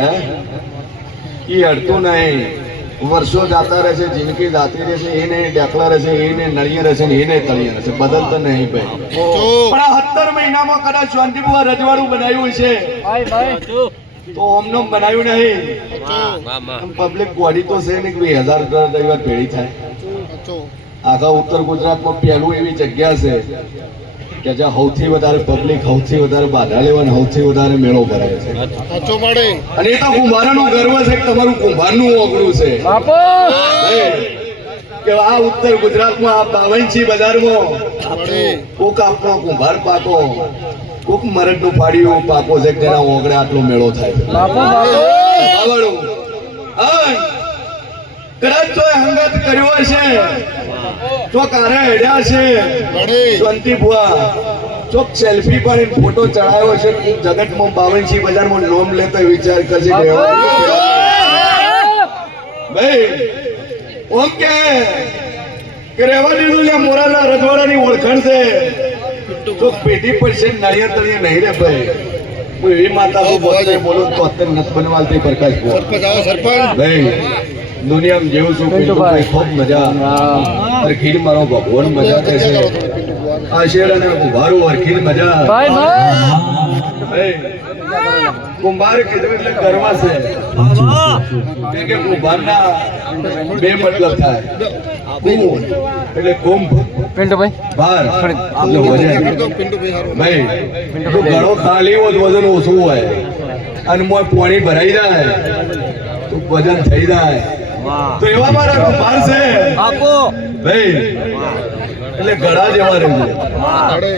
હે ઈ અડતું નહીં, વર્ષો જાતા રહેશે, જિંદગી જાતી રહેશે, એને ડેકલા રહેશે, એને નળિયા રહેશે ને એને તળિયા રહેશે, બદલતો નહીં ભાઈ. પણ આ 17 મહિનામાં કદાચ શાંતિપુરા રજવાડું બનાવ્યું છે તો ઓમનો બનાવ્યું નહીં. પબ્લિક બોડી તો છે ને 2000 રવિવાર ભેળી થાય. આખા ઉત્તર ગુજરાતમાં પહેલું એવી જગ્યા છે કે જ્યાં સૌથી વધારે પબ્લિક, સૌથી વધારે બાધા લેવા અને સૌથી વધારે મેળો ભરાય છે. અને એ તો કુંભારનો ગર્વ છે કે તમારું કુંભારનું ઓગળું છે કે આ ઉત્તર ગુજરાતમાં આ બાવનસી બજારમાં કોક આપણો કુંભાર પાકો, કોક મરડનું ફાડ્યું પાકો છે કે જેના ઓગળે આટલો મેળો થાય. કદાચ તો હંગાત કર્યો હશે, તો કારે હેડ્યા છે શાંતિપુરા, ચોક સેલ્ફી પાડીને ફોટો ચડાવ્યો છે. જગતમાં બાવનસી બજારમાં લોમ લેતો વિચાર કરશે ભાઈ ઓમ કે રહેવા દીધું છે. મોરાના રજવાડાની ઓળખાણ છે, ચોક પેટી પડશે નાળિયેર તળિયે નહીં રે ભાઈ. હું એવી માતા બોલું તો અત્યારે નથી બનવાલતી પ્રકાશ ભાઈ. દુનિયામાં જેવું છું ખૂબ મજા હરખીર મારો ભગવાન મજા કહે છે. આ શેર અને કુંભારું હરખીર મજા. કુંભાર કીધું એટલે ગરવા છે કે કુંભારના બે મતલબ થાય. એટલે કુંભ ભાર એટલે વજન. ભાઈ ઘણો ખાલી હોય વજન ઓછું હોય અને પાણી ભરાઈ જાય તો વજન થઈ જાય. તો એવા મારા કુંભાર છે ભાઈ, એટલે ઘડા જેવા રહે છે.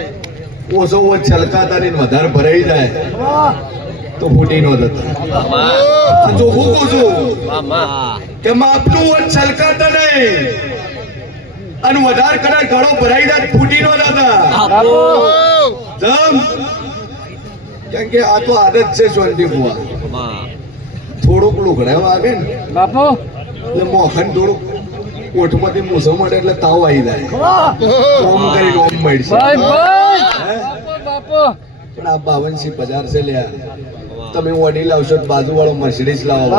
ઓછો છલકાતા ને વધારે ભરાઈ જાય તો ફૂટી નો જતા. ચોખ્ખું કહું છું કે માપનું છલકાતા નહીં અને વધારે કદાચ ઘડો ભરાઈ જાય ફૂટી નો જતા. કેમ કે આ તો આદત છે શાંતિપુરા. થોડુંક લુગડા વાગે ને બાપુ એટલે મોખન થોડુંક ઓઠમાંથી મૂસો મળે એટલે તાવ આવી જાય. ઓમ કરી ઓમ મળશે. પણ આ બાવનસી બજાર છે લ્યા. તમે ઓડી લાવશો બાજુ વાળો મર્સિડીઝ લાવો,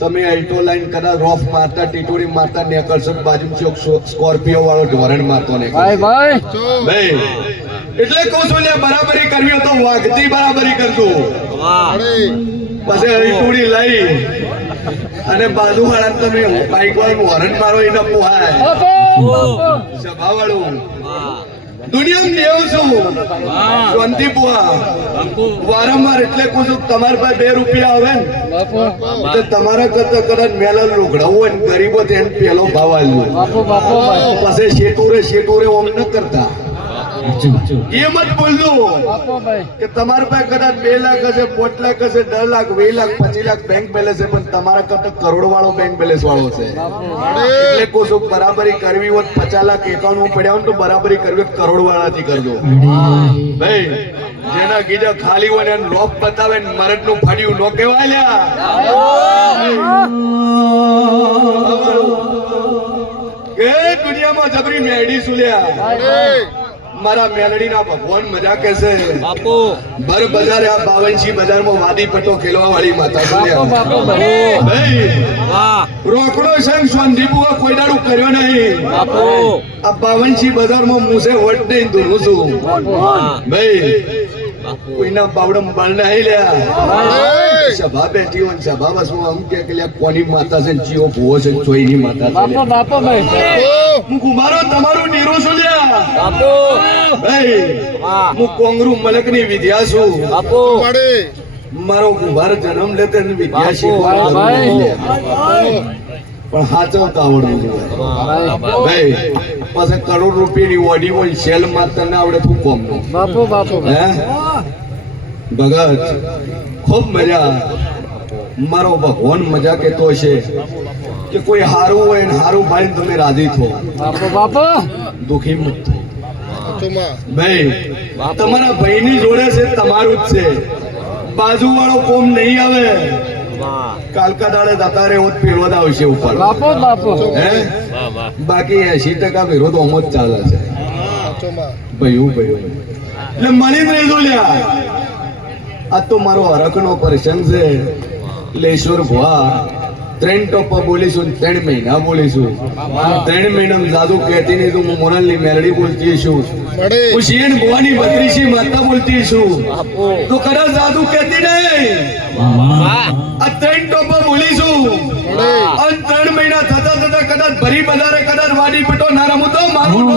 તમે અલ્ટો લાઈન કદાચ રોફ મારતા ટીટોડી મારતા નીકળશો, બાજુ સ્કોર્પિયો વાળો ધોરણ મારતો ને ભાઈ. એટલે કહું છું બરાબરી કરવી તો વાઘથી બરાબરી કરજો. પછી અલ્ટોડી લઈ અને બાજુ વાળા તમે બાઈક વાળું હોર્ન મારો એને પોહાય સભા વાળું. દુનિયામાં જેવું છું શાંતિપુરા વારંવાર. એટલે કહું છું તમારા પાસે 2 રૂપિયા આવે ને તો તમારા કરતા કદાચ મેલા લુગડાવું હોય ને ગરીબો તેને પેલો ભાવ આવ્યો. પછી શેટુરે ઓમ ન કરતા એમ જ બોલજો કે તમારા પાસે કદાચ 2 લાખ હશે, 5 લાખ હશે, 10 લાખ, 20 લાખ, 25 લાખ બેંક બેલેન્સ છે, પણ તમારા કરતા કરોડ વાળો બેંક બેલેન્સ વાળો છે. એટલે કહું છું બરાબરી કરવી હોત 50 લાખ એકાઉન્ટ પડ્યા હોય તો બરાબરી કરવી કરોડ વાળાથી કરજો ભાઈ. જેના ગીજા ખાલી હોય ને લોક બતાવે ને મરદ નું ફાડ્યું નો કહેવાય લ્યા. કે દુનિયામાં જબરી મેડી સુલ્યા મારા મેલડીના ભગવાન મજા કેસે બાપુ. ભર બજારે આ બાવનસી બજારમાં વાદી પટ્ટો ખેલવા વાળી માતા રોકડો સંગ શાંતિપુરા કોઈ દાડું કર્યો નહીં બાપુ. આ બાવનસી બજારમાં મુસે વટ નહીં દૂરું છું ભાઈ. કોઈના બાવડમ બળ નહીં લ્યા. સભા બેઠી હોય સભા બસ આમ કે કોની માતા છે જીઓ ભૂવો છે ચોઈની માતા છે. હું કુંભારો તમારું નીરું છું લ્યા ભાઈ. હું કોંગરૂ મલક ની વિદ્યા છું. મારો કુંભાર જન્મ લેતે વિદ્યા શીખવા પણ હાચવતા આવડવું ભાઈ. પાસે કરોડ રૂપિયાની ઓડી હોય સેલ મારતા ના આવડે તું કોમ નો હે ભગત. ખૂબ મજા મારો ભગવાન મજા કેતો છે કે કોઈ હારું હોય ને હારું ભાઈ તમે રાજી થો દુખી મત થો ભાઈ. તમારા ભાઈની જોડે છે તમારું જ છે. બાજુ વાળો કોમ નહીં આવે. કાલકા દાડે દાતા રે હોત પેલો જ આવશે ઉપર હે. બાકી 80% વિરોધ ઓમ જ ચાલે છે ભાઈ. એટલે મળી જ રહેજો લ્યા. આ તો મારો હરખનો પ્રસંગ છે એટલે ઈશ્વર ભુવા 3 ટોપા બોલીશું 3 મહિના બોલીશું 3 મહિના જાદુ કહેતી નહીં તો હું મોરલની મેલડી બોલતી છું હું શિયન ભુવાની બત્રીસી માતા બોલતી છું તો કદાચ જાદુ કહેતી નહીં આ 3 ટોપા બોલીશું અને 3 મહિના થતા થતા કદાચ ભરી બજારે કદાચ વાડી પટો ના રમું તો મારું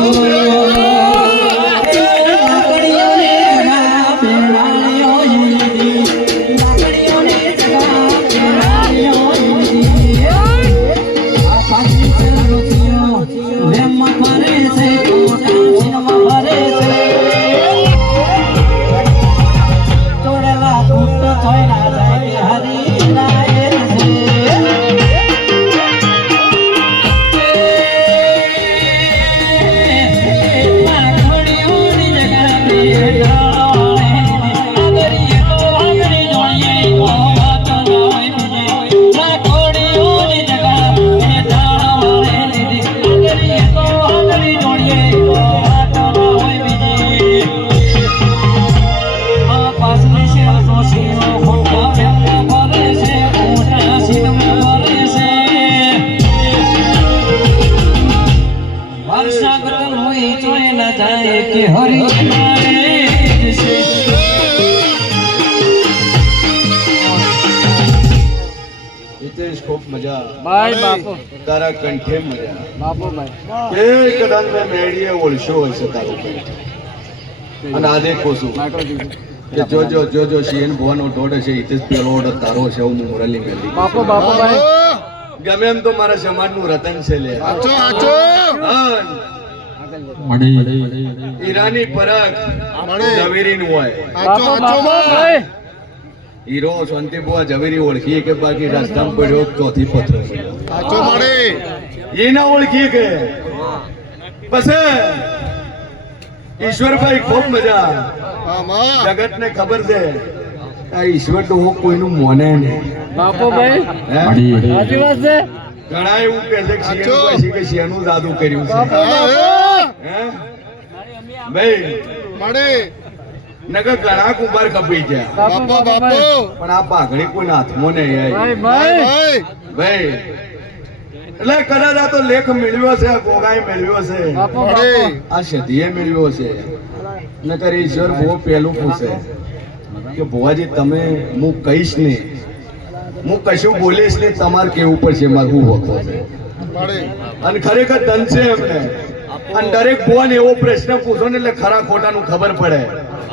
ખૂબ મજા ભાઈ બાપુ તારા કંઠે મજા બાપુ ભાઈ એ કદાચ મેં મેળીએ ઓળશો હશે તારું અને આદે કોસું કે જોજો જોજો શિયન ભુવાનો દોડ છે ઈતે પેલો ઓર્ડર તારો છે હું મોરલી મેલી બાપુ બાપુ ભાઈ ગમે એમ તો મારા સમાજનું રતન છે લે આચો આચો ઈરાની પરખ ઝવેરી નું હોય આચો આચો ભાઈ હીરો શાંતિ બુઆ ઝવેરી ઓળખી કે બાકી રસ્તામાં પડ્યો ચોથી પથરો આચો મળે એ ના ઓળખી કે બસ ઈશ્વરભાઈ ખૂબ મજા જગત ને ખબર છે આ ઈશ્વર તો કોઈનું મોને નહીં બાપુ ભાઈ સાચી વાત છે ઘણા એવું કહે છે કે શિયાનું જાદુ કર્યું છે ભાઈ મળે નગર ઘણા કુંભાર કપી ગયા પણ આ પાઘડી કોઈ હાથમાં નહીં ભાઈ એટલે કદાચ આ તો લેખ મેળવ્યો છે આ ગોગાએ મેળવ્યો છે આ સધીએ મેળવ્યો છે નકર ઈશ્વર બહુ પહેલું પૂછે કે ભુવાજી તમે હું કહીશ નહીં હું કશું બોલીશ નહીં તમારે કેવું પડશે મારું વખત અને ખરેખર ધન છે એમને અને દરેક ભુવાને એવો પ્રશ્ન પૂછો ને એટલે ખરા ખોટાનું ખબર પડે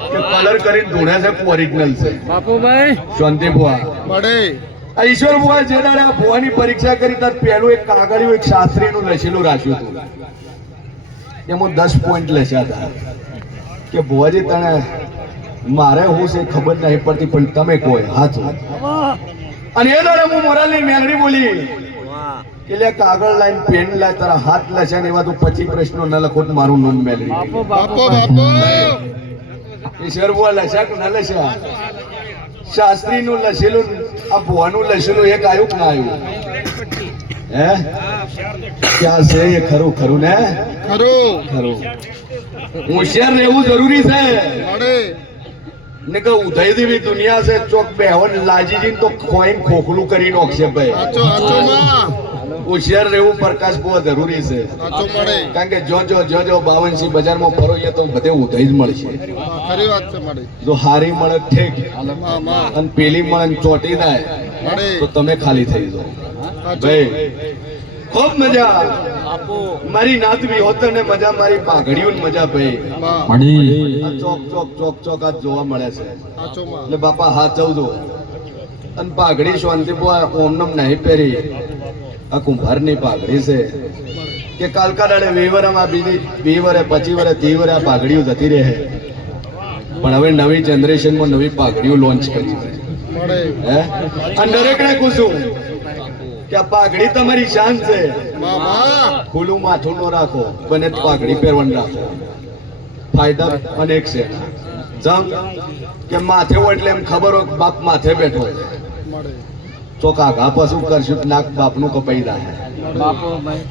કે કલર કરીને ધૂણે છે ઓરિજિનલ છે બાપુભાઈ શાંતિ ભુવા મળે આ ઈશ્વર ભુવા જે દાડે આ ભુવાની પરીક્ષા કરી તાર પહેલું એક કાગળિયું એક શાસ્ત્રીનું લખેલું રાખ્યું હતું એમાં 10 પોઈન્ટ લખ્યા હતા કે ભુવાજી તને મારે હું છે ખબર નહીં પડતી પણ તમે કોઈ હાથ અને એ દાડે હું મોરલની મેંગડી બોલી કે લે કાગળ લાઈન પેન લાય તારા હાથ લખ્યા ને એવા તો 25 પ્રશ્નો ન લખો મારું નામ મેળવી બાપો ઈશ્વર ભુવા લખ્યા કે ન લખ્યા શાસ્ત્રીનું લખેલું આ ભુવાનું લખેલું એક આવ્યું કે ના આવ્યું હે ક્યાં છે એ ખરું ખરું ને ખરું ખરું હોશિયાર રહેવું જરૂરી છે ને કે ઉદય દેવી દુનિયા છે ચોક બેહવન લાજીજી તો ખોઈન ખોખલું કરી નોખશે ભાઈ હોશિયાર રહેવું પ્રકાશ બહુ જરૂરી છે કારણ કે જો 52 બજારમાં ફરો તો બધે ઉદય જ મળશે જો હારી મળે ઠીક અને પેલી મળે ચોટી જાય તો તમે ખાલી થઈ જાઓ ભાઈ ખૂબ મજા મારી નાત વિહોતર ને મજા મારી પાઘડીઓ મજા ભાઈ ચોક ચોક ચોક ચોક આ જોવા મળે છે એટલે બાપા હાથ ચૌદો અને પાઘડી શાંતિ ઓમનમ નહીં પહેરી આ કુંભારની પાઘડી છે કે કાલકા દાડે વેવરમાં બીજી 2 વરે 25 વરે 30 વરે આ પાઘડીઓ જતી રહે પણ હવે નવી જનરેશનમાં નવી પાઘડીઓ લોન્ચ કરી છે હે અને દરેકને પૂછું કે આ પાઘડી તમારી શાન છે ખુલ્લું માથું નો રાખો બને પાઘડી પહેરવાનું રાખો ફાયદા અનેક છે જમ કે માથે હોય એટલે એમ ખબર હોય બાપ માથે બેઠો ચોકા ઘા પશુ કરશું નાક બાપનું કપાઈ જાય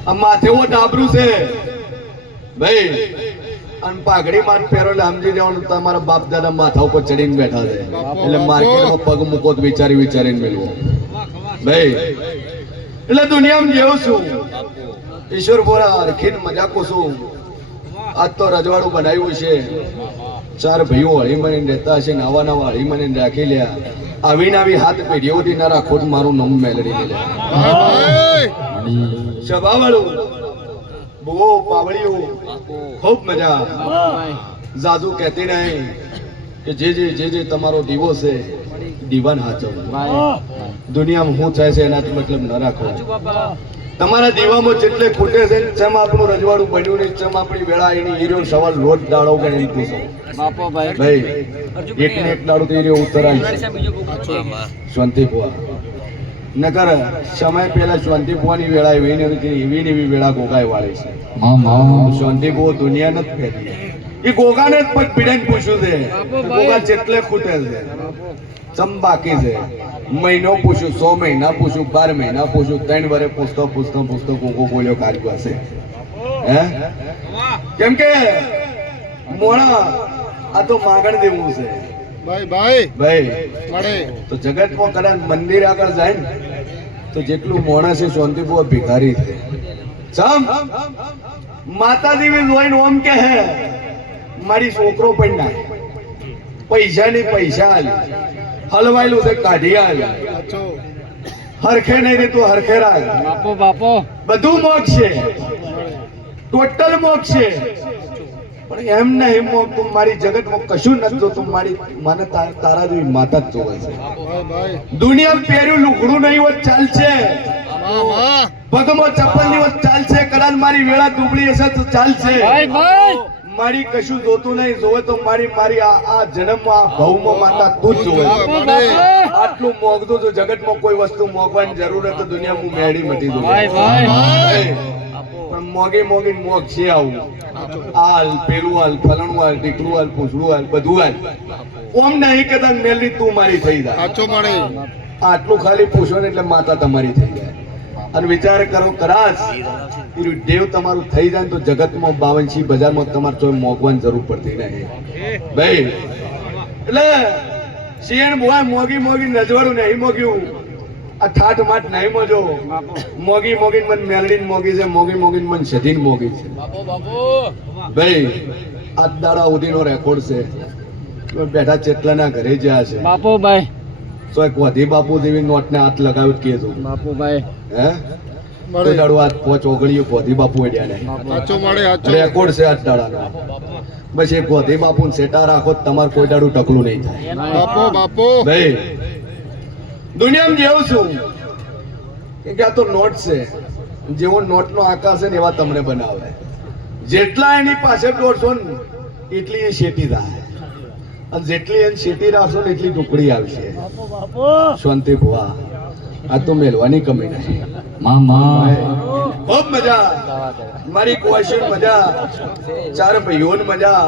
આ માથે હોય ડાબરું છે ભાઈ અને પાઘડી માથ પહેરો એટલે સમજી જવાનું તમારા બાપ દાદા માથા ઉપર ચડીને બેઠા છે એટલે માર્કેટમાં પગ મૂકો તો વિચારીને મેળવો ભાઈ. એટલે દુનિયામાં જેવું છું ઈશ્વર બોરા હરખીને મજાકો છું. આજ તો રજવાડું બનાવ્યું છે, 4 ભાઈઓ હળી મને રહેતા હશે, નવા હળી મને રાખી લ્યા. આવી હાથ પેઢીઓથી ના રાખો તો મારું નામ મેલડી લે. સભા વાળું બહુ પાવડીઓ ખૂબ મજા. જાદુ કહેતી નહીં કે જે તમારો દીવો છે દીવાન હાચવ. દુનિયામાં શું થાય છે એનાથી મતલબ ન રાખો. તમારા દીવામાં જેટલે ખૂટે છે જેમ આપણું રજવાડું બન્યું ને જેમ આપણી વેળા એની હીરો સવાલ રોજ દાડો ગણી પૂછો ભાઈ. એક ને એક દાડો તો હીરો ઉતરાય શાંતિ પુઆ નકર સમય પહેલા શાંતિ પુઆની વેળા એવી વેળા ગોગાઈ વાળી છે. શાંતિ પુઓ દુનિયા નથી ફેરી એ ગોગાને જ પગ પીડાઈને પૂછ્યું છે ગોગા જેટલે ખૂટે છે ચમ બાકી છે. મહિનો પૂછ્યું, 100 મહિના પૂછ્યું, 12 મહિના પૂછ્યું, 3 વર્ષ પૂછતો કોકો બોલ્યો કાઢ પાસે હે કેમ કે મોણા આ તો માગણ દેવું છે ભાઈ. તો જગતમાં કદાચ મંદિર આગળ જાય ને તો જેટલું મોણા છે શાંતિપૂર્વક ભિખારી છે. સમ માતાજી જોઈને ઓમ કે હે મારી છોકરો પણ ના પૈસા ની પૈસા આલી હલવાયેલું છે કાઢી આલી હરખે નહીં રે તું હરખે રાખ બાપો બધું મોક્ષ છે, ટોટલ મોક્ષ છે. પણ એમ નહીં મોગ તું મારી જગતમાં કશું નથી જોતું. મારી મને તારા જેવી માતા જ જોવે છે. દુનિયા પહેર્યું લુગડું નહીં હોત ચાલશે, પગમાં ચપ્પલ ની હોત ચાલશે, કદાચ મારી વેળા દુબળી હશે તો ચાલશે. મારી કશું જોતું નહીં, જોવે તો મારી આ જન્મમાં આ ભવમાં માતા તું જ જોવે. આટલું મોગતું તો જગતમાં કોઈ વસ્તુ મોગવાની જરૂર તો દુનિયામાં મેળી મટી દઉં. પણ મોગી મોગ છે આવું હાલ પેલું હાલ ફલાણું હાલ ટીકડું હાલ પૂછડું હાલ બધું હાલ ઓમ નહીં કદાચ મેલી તું મારી થઈ જાય. આટલું ખાલી પૂછો ને એટલે માતા તમારી થઈ જાય. અને વિચાર કરો કદાચ દેવ તમારું થઈ જાય તો જગતમાં 52 બજારમાં તમારે કોઈ મોગવાની જરૂર પડતી નહીં ભાઈ. એટલે શિયણ બોય મોગી રજવાડું નહીં મોગ્યું, આ ઠાઠ માઠ નહીં મોજો. મોગી મન મેલડીન મોગી છે, મોગી મન સધીન મોગી છે ભાઈ. આ દાડા ઉદીનો રેકોર્ડ છે. બેઠા ચેટલાના ઘરે જ્યાં છે બાપુ ભાઈ તો એક વધી બાપુ જેવી નોટ ને હાથ લગાવ્યું કે જો બાપુ ભાઈ હે કોઈ દાડો આ 5 ઓગળીઓ વધી બાપુ એડ્યા ને રેકોર્ડ છે આ દાડાનો. બસ એક વધી બાપુ ને સેટા રાખો તમારે કોઈ દાડું ટકલું નહીં થાય બાપુ ભાઈ. દુનિયામાં જેવું છું કે આ તો નોટ છે, જેવો નોટનો આકાર છે ને એવા તમને બનાવે. જેટલા એની પાસે દોડશો ને એટલી એ શેટી થાય, અને જેટલી એને શેટી રાખશો ને એટલી ટુકડી આવશે. શાંતિ ભુવા આ તો મેલવાની કમી નથી. ખૂબ મજા મારી કોશિશ મજા, 4 ભાઈઓની મજા,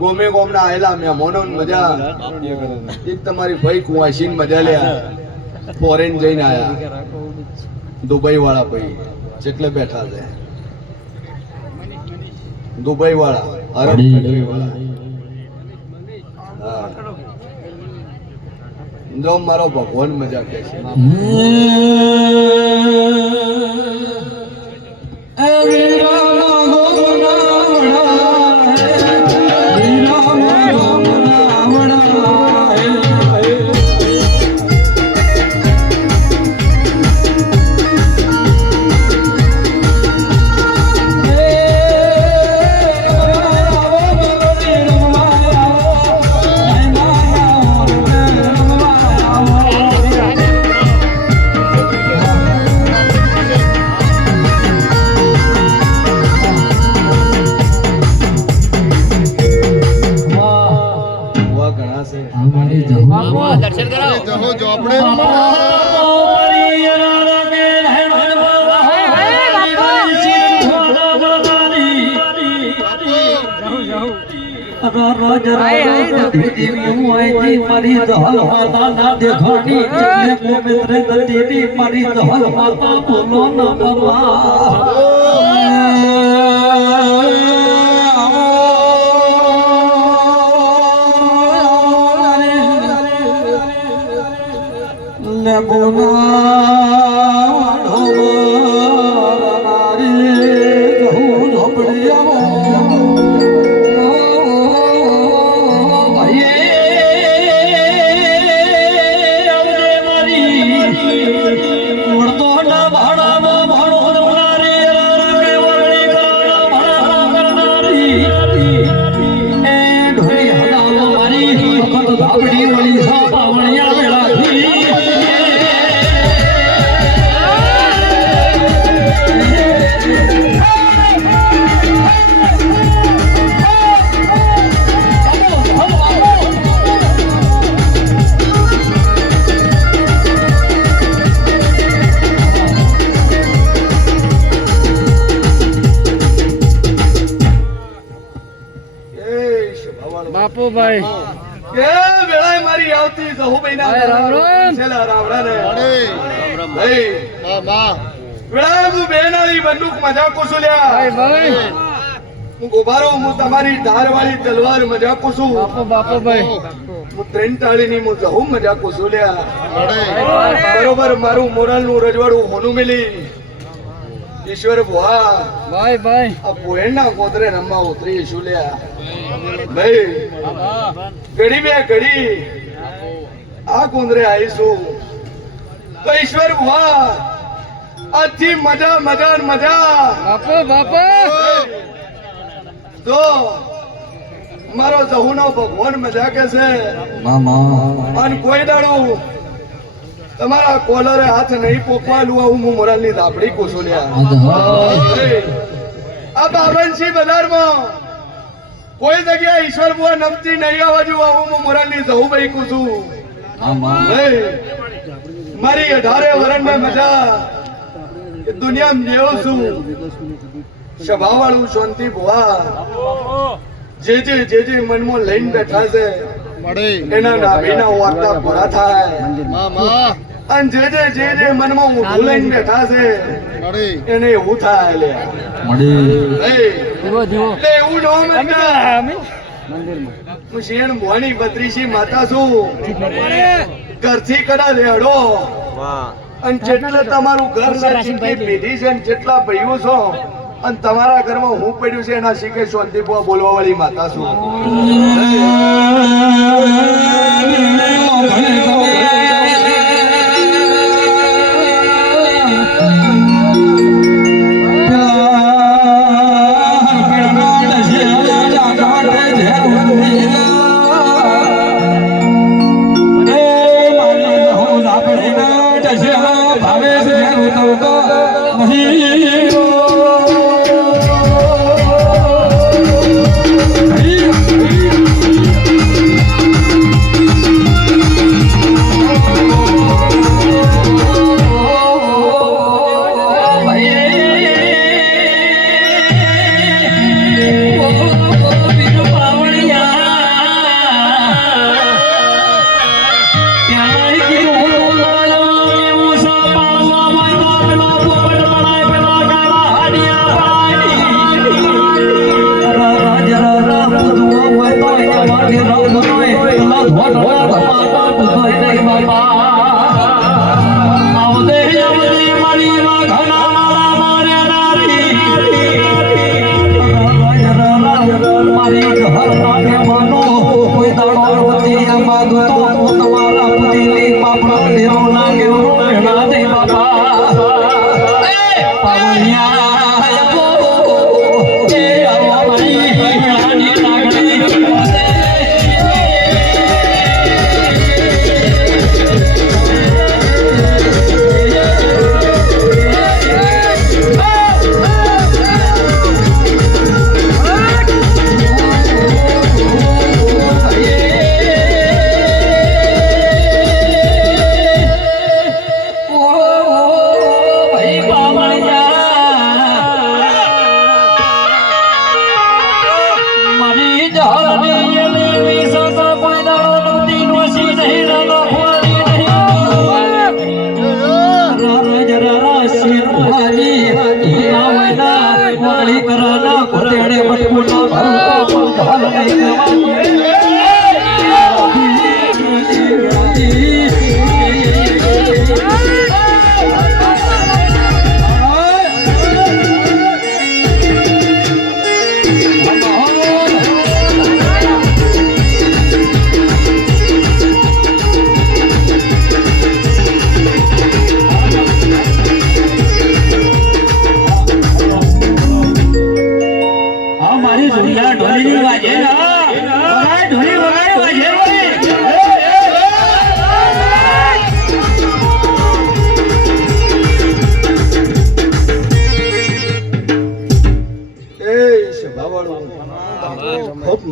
ગોમે ગોમના આયેલા મહેમાનો મજા. એક તમારી ભાઈ કુવાશી મજા લ્યા, ફોરેન જઈને આયા દુબઈ વાળા ભાઈ જેટલે બેઠા છે. દુબઈ વાળા અરબ કન્ટ્રી વાળા જો મારો ભગવાન મજા કે છે. દર્શન કરાવો રોજ દેવી મોયજી મારી દહલ માતા ના દેખાડી ચકલે મિત્ર દેવી મારી દહલ માતા બોલો ના બવા લે બોલા ઢોબરારી જહું ઝોપડિયામાં ભાઈએ આવજે મારી ઉડતો ના ભાડામાં ભાડો રમનારી રાગે વરણી કરાવના ભાડા કરનારી એ ઢોલી હદાવો મારી વખત ધાબડી વળી સાપા વણિયા વેળાથી બાપુભાઈ કે વેળાએ મારી આવતી જહુભાઈના રામ રામ. છેલ્લા રાવણા ને અરે ભાઈ હા માં વેળાએ હું બેનારી બંદૂક મજા કુસુલ્યા ભાઈ ભાઈ હું ગોબારો હું તમારી ધારવાળી તલવાર મજા કુસું બાપુભાઈ હું ત્રણ તાળીની હું જહુ મજા કુસુલ્યા અરે બરોબર મારું મોરલનું રજવાડું હોનું મિલી ઈશ્વર ભુવા ભાઈ ભાઈ આ પોહેણના કોતરે રમવા ઉતરી શુલ્યા ભાઈ ઘડી બે ઘડી આ કુંદરે આવીશું તો ઈશ્વર ભુવા આજથી મજા મજા ને મજા બાપુ તો મારો જહુનો ભગવાન મજા કે છે મામા અને કોઈ દાડું તમારા કોલરે હાથ નહીં પોકવાલું આવું હું મોરલની ધાબડી કુસુલ્યા આ બાબનસી બજારમાં કોઈ જગ્યાએ ઈશ્વર બુઆ નમતી નહીં આવવા જેવું આવું હું મોરલની જહુભાઈ કુસું મારી 18 વર્ષમાં મજા કે દુનિયામાં જેવો છું સ્વભાવવાળું શાંતિ ભુવા જે મનમાં લઈને બેઠા છે મળે એના નાભીના વાગતા પૂરા થાય માં અને જે મનમાં ઊંધું લઈને બેઠા છે મળે એને એવું થાય લે મળી એટલે એવું ન મનતા હું શેણ મોહની બત્રીસી માતા છું ઘરથી કડા રેડો અને જેટલે તમારું ઘર છે જેટલી પેઢી છે ને જેટલા ભાઈઓ છો અને તમારા ઘરમાં હું પડ્યું છે એના શીખે શાંતિ બોલવા વાળી માતા છું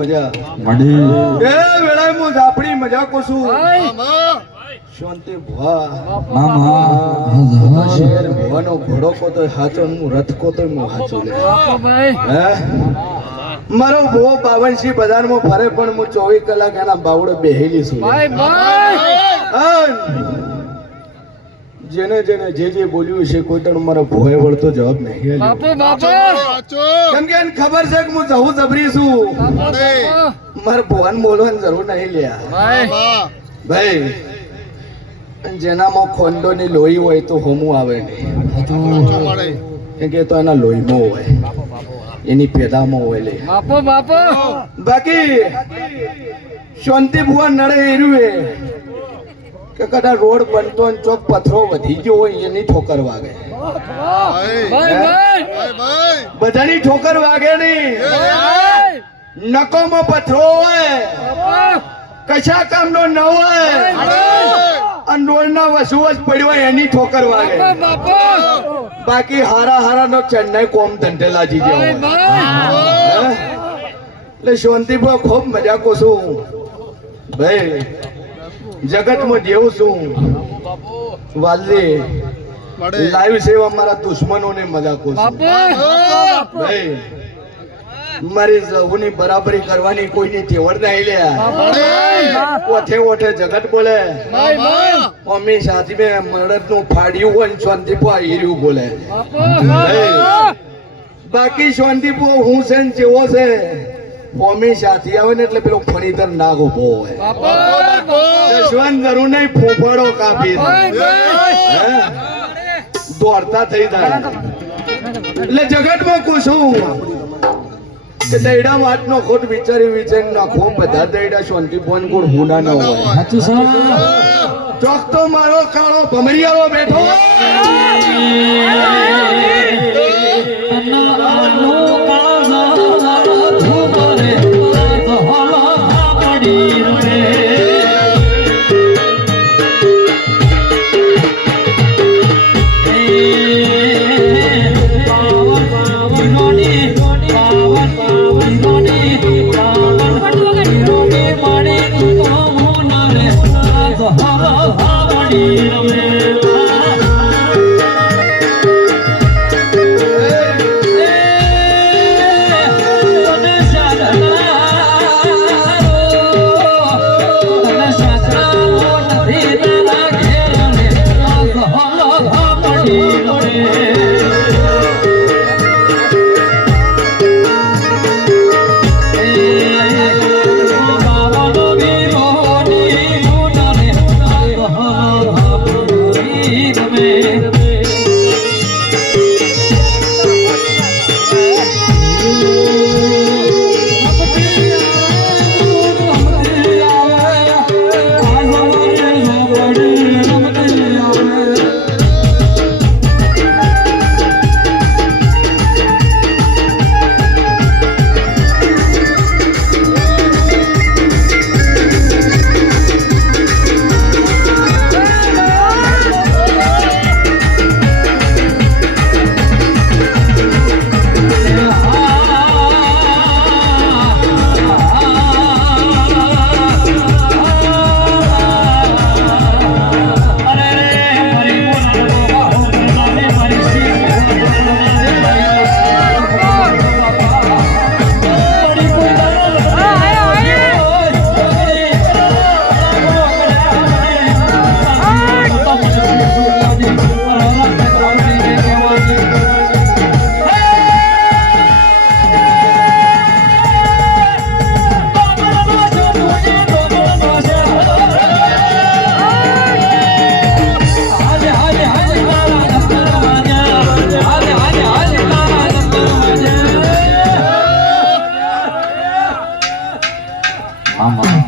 મજા મળી એ વેળાએ હું ઝાપડી મજા કોશું ભાઈ મામા શાંતિ ભવા મામા શેર ભવાનો ઘોડો કોતો હાચો હું રથ કોતો હું હાચો લે બાપુ ભાઈ હે મારો ભો 52 બજારમાં ફરે પણ હું 24 કલાક એના બાવડે બેહેલી છું ભાઈ ભાઈ અન જેને જેને જે બોલ્યું છે કોઈ તણ મારો ભોય વળતો જવાબ નહીં આલ્યો. બાપુ બાપુ સાચો કેમ કે એને ખબર છે કે હું જવું જબરી છું બાપુ મારે ભોવાન બોલવાની જરૂર નહીં લ્યા ભાઈ મામા ભાઈ જેનામાં ખોંડોની લોહી હોય તો હોમું આવે નહીં સાચો મળે કેમ કે તો એના લોહીમાં હોય એની પેદામાં હોય લે બાપુ બાપુ બાકી શાંતિ ભુવા નડે એરુએ કે કદાચ રોડ બનતો ને ચોક પથરો વધી ગયો હોય એની ઠોકર વાગે ભાઈ ભાઈ ભાઈ ભાઈ બધાની ઠોકર વાગે નહીં ભાઈ નકોમાં પથરો હોય બાપુ કશા કામનો ન હોય અને રોડના વસુવસ પડ્યો હોય એની ઠોકર વાગે બાપુ બાકી હારા હારા નો ચેન્નાઈ કોમ ધંધેલાજી જેવો ભાઈ હોય. ભાઈ હે? એટલે શાંતિભાઈ ખૂબ મજા કોશું ભાઈ જગતમાં જેવું છું વાલજી મળે લાઈવ સેવા મારા દુશ્મનોને મજા કોશું બાપુ ભાઈ મારી જવુની બરાબરી કરવાની કોઈની તેવડ નહીં લ્યા ઓઠે ઓઠે જગત બોલે ભાઈ ભાઈ મમ્મી સાથી મેં મરદ નું ફાડ્યું હોય ને શાંતિપો હીર્યું બોલે બાપુ બાકી શાંતિપો હું છે ને જેવો છે મમ્મી સાથી આવે ને એટલે પેલો ફણીતર નાગ ઉભો હોય બાપુ દશવાન જરૂર નહીં ફોફાડો કાપી દે. હે? દોડતા થઈ જાય એટલે જગતમાં કુશું કે દૈડા વાતનો ખોટ વિચારી વિચારી નાખો બધા દૈડા શાંતિ ફોન કોણ હુના ન હોય સાચું સર ચોક તો મારો કાળો ભમરિયાળો બેઠો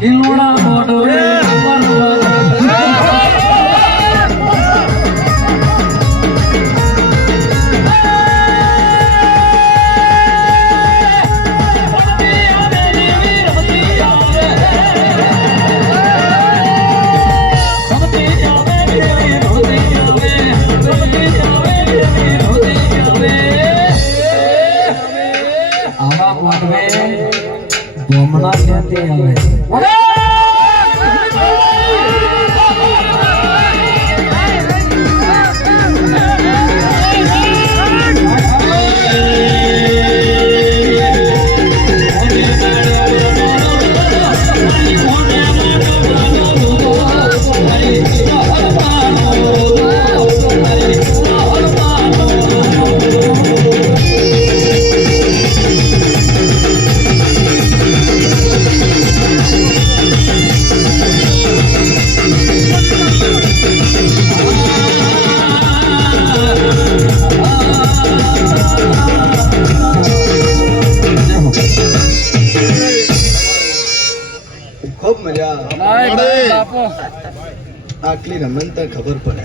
ઈલોડા મોઢે કોમના ક્યાંથી આવે ખૂબ મજા ભાઈ ભાઈ બાપુ આટલી રમન તો ખબર પડે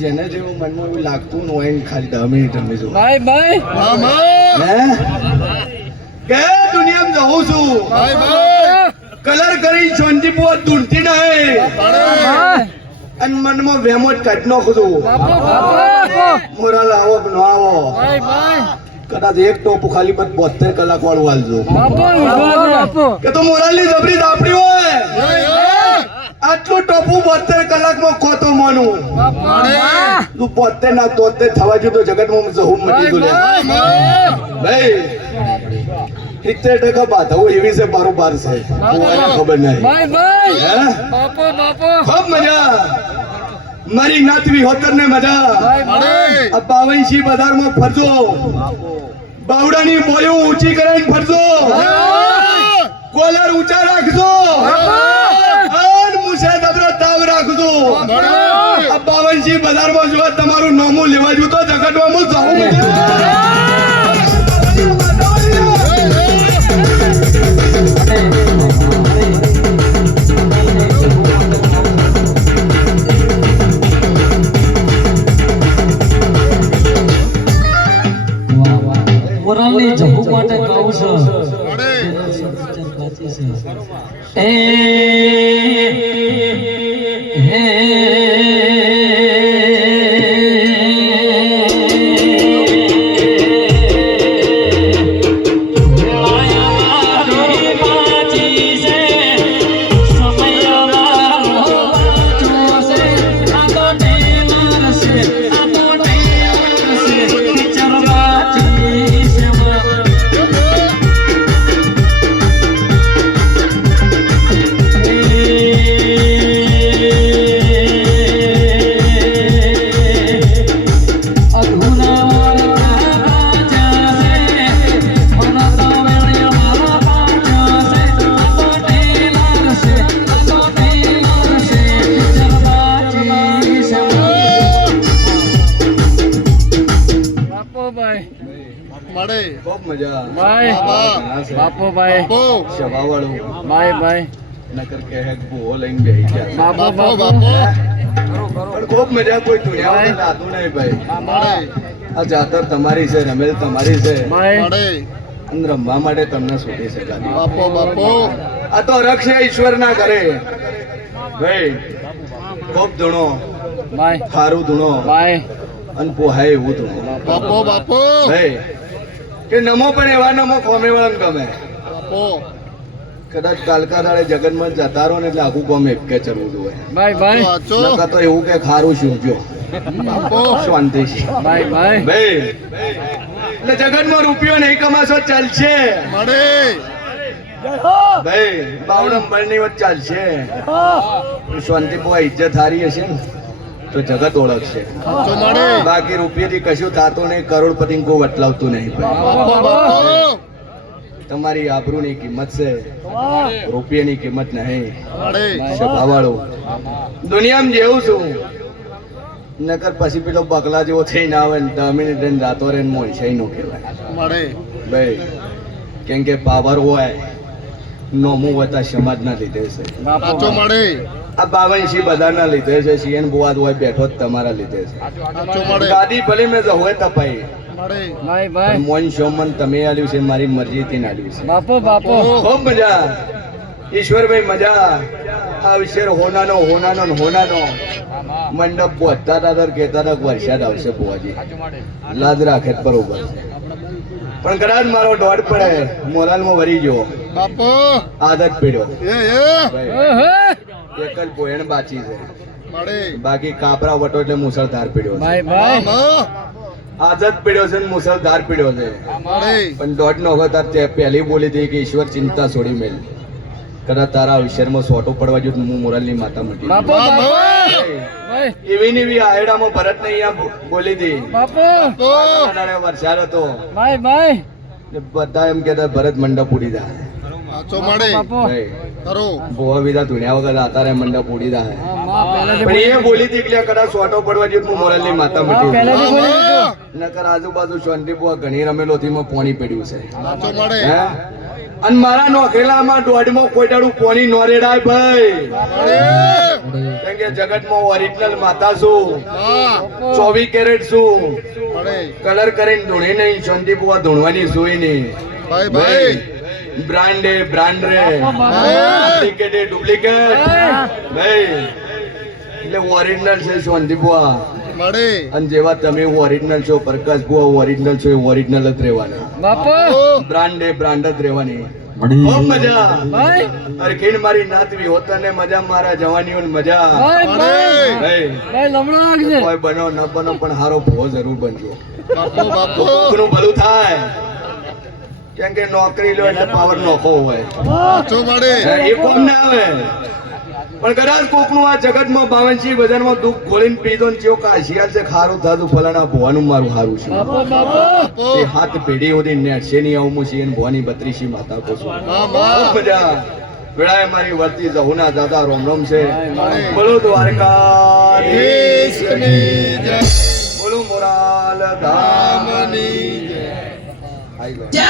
જેને જેવું મનમાં એવું લાગતું ન હોય એને ખાલી 10 મિનિટ રમી જવું ભાઈ ભાઈ હે કે દુનિયામાં જવું છું ભાઈ ભાઈ કલર કરી ચોંજીપો દૂરથી નહીં અને મનમાં વેમો જ કાઢ નાખું છું બાપુ બાપુ મોરલ આવો કે ન આવો ભાઈ ભાઈ કદાચ એક ટોપ ખાલી બસ 72 કલાક વાળું હાલજો બાપુ બાપુ કે તો મોરલની જબરી દાપડી હોય આટલું ટોપું 72 કલાકમાં ખોતો માનું તું 72 ના 73 થવા જો તો જગતમાં જહુમ મટી ગયું ભાઈ 70% બાધાઓ એવી છે બારોબાર છે કોઈને ખબર નહીં ભાઈ ભાઈ હે બાપુ બાપુ ખૂબ મજા મારી નાતવી હોતર ને મજા ભાઈ ભાઈ આ 82 બજારમાં ફરજો બાવડાની બોલીઓ ઊંચી કરીને ફરજો કોલર ઊંચા રાખજો અન મુસે દબરો તાવ રાખજો આ 82 બજારમાં જો તમારું નામું લેવા જો તો જગતમાં હું જાઉં મોરલની જહુ માટે કહું છું એ મળે ખૂબ મજા ભાઈ બાપુ ભાઈ બાપુ સભાવાળું ભાઈ ભાઈ નકર કે હે ભૂવો લઈને બેહી ગયા બાપુ બાપુ બાપુ બાપુ પણ ખૂબ મજા કોઈ દુનિયામાં લાતું નહીં ભાઈ મળે આ જાતર તમારી છે રમેલ તમારી છે ભાઈ મળે અને રમવા માટે તમને છૂટી શકાય બાપુ બાપુ આ તો રક્ષ છે ઈશ્વર ના કરે ભાઈ ખૂબ ધૂણો ભાઈ સારું ધૂણો ભાઈ અને પોહાય એવું ધૂણો બાપુ બાપુ ભાઈ કે નમો પણ એવા નમો કોમે વાળાને ગમે બાપુ કદાચ કાલકા દાડે જગનમાં જતા રહો ને એટલે આખું કોમ એક કે ચલવું જોઈએ ભાઈ ભાઈ સાચો નકર તો એવું કે ખારું શું જો બાપુ શાંતિ છે ભાઈ ભાઈ ભાઈ એટલે જગતમાં રૂપિયો નહીં કમાશો ચાલશે મળે ભાઈ બાવડમ બળની વચ્ચે ચાલશે શાંતિ બહુ ઇજ્જત હારી હશે ને તો જગત ઓળખશે સાચો મળે બાકી રૂપિયાથી કશું થતું નહીં કરોડપતિ કોઈ વટલાવતું નહીં ભાઈ બાપુ બાપુ તમારી આબરૂની કિંમત છે રૂપિયાની કિંમત નહીં મળે સભાવાળો દુનિયામાં જેવું છું નકર પછી પેલો બકલા જેવો થઈને આવે ને 10 મિનિટ રહીને રાતો રહીને મોઈશાઈ નો કહેવાય મળે ભાઈ કેમ કે પાવર હોય નોમું વતા સમાજના લીધે છે સાચો મળે આ 82 બધાના લીધે છે સીએન બુવાદ હોય બેઠો જ તમારા લીધે છે સાચો મળે ગાદી ભલે મેં હોય તપાઈ મળે ભાઈ ભાઈ મોન શોમન તમે આલ્યું છે મારી મરજીથી આલ્યું છે બાપુ બાપુ ખૂબ મજા ઈશ્વરભાઈ મજા આ વિશે હોનાનો હોનાનો ને હોનાનો મંડપ પહોંચતા હતા તો કહેતા હતા કે વરસાદ આવશે બુવાજી લાજ રાખે જ બરોબર છે. પણ કદાચ મારો દોડ પડે મોરાલમાં વરી ગયો બાપુ આદત પીડ્યો એ એક જ બોયણ બાચી છે મળે બાકી કાપરા વટો એટલે મુસળધાર પીડ્યો છે. ભાઈ ભાઈ મામા આદત પીડ્યો છે ને મુસળધાર પીડ્યો છે. મળે પણ દોઢ નો વખત તે પહેલી બોલી હતી કે ઈશ્વર ચિંતા છોડી મેલ કદાચ તારા વિષયમાં સોટો પડવા જો હું મોરાલની માતા મટી બાપુ બાપુ ભાઈ એવી ને એવી આયડામાં ભરત ને અહીંયા બોલી હતી બાપુ નાના વરસાદ હતો ભાઈ ભાઈ ને બધા એમ કહેતા ભરત મંડપ ઉડી જાય સાચો મળે બાપુ કરો ભોવા વિધા ધુણ્યા વગર આતારે મંડપ ઉડી જાય માં પહેલેથી પણ એ બોલી હતી કે કદાચ સોટો પડવા જો હું મોરાલની માતા માં મટી પહેલેથી બોલી દીધું. નકર આજુબાજુ શાંતિ બુઆ ઘણી રમેલો થી પાણી પડ્યું છે સાચો મળે હે? અને મારા નોખેલામાં દોઢમાં કોઈ દાડું પોણી નો રેડાય ભાઈ મળે કેમ કે જગતમાં ઓરિજિનલ માતા છું હા 24 કેરેટ છું મળે કલર કરીને ધૂણી નહીં શાંતિ બુઆ ધૂણવાની જોઈ નહીં ભાઈ ભાઈ બ્રાન્ડ રે બ્રાન્ડ રે ડુપ્લિકેટ એ ડુપ્લિકેટ ભાઈ એટલે ઓરિજિનલ છે શાંતિ બુઆ મળે અને જેવા તમે ઓરિજિનલ છો પ્રકાશ બુઆ ઓરિજિનલ છો એ ઓરિજિનલ જ રહેવાના બાપુ બ્રાન્ડ એ બ્રાન્ડ જ રહેવાની મળી ખૂબ મજા ભાઈ અરખીણ મારી નાતવી હોતને મજા મારા જવાનીઓ મજા ભાઈ ભાઈ ભાઈ ભાઈ લમણો રાખજે કોઈ બનો ન બનો પણ હારો ભો જરૂર બનજો બાપુ બાપુ કોકનું ભલું થાય કેમ કે નોકરી લો એટલે પાવર નોખો હોય સાચો મળે એ કોમ ના આવે પણ કદાચ કોકનું આ જગતમાં 52 બજારમાં દુઃખ ગોળીને પીધો ને ચેવો કાશિયાલ છે ખારું થાતું ફલાણા ભોવાનું મારું હારું છે બાપુ બાપુ બાપુ તે હાથ પેઢી સુધી નેટશે ની આવું છે ને ભવાની 32 માતા કો છું મામા ખૂબ મજા વેળાએ મારી વર્તી જહુના દાદા રોમ રોમ છે મળે. બોલો દ્વારકા દેશની જય બોલો મોરાલ ધામ રામની જય આઈ ગયો. જય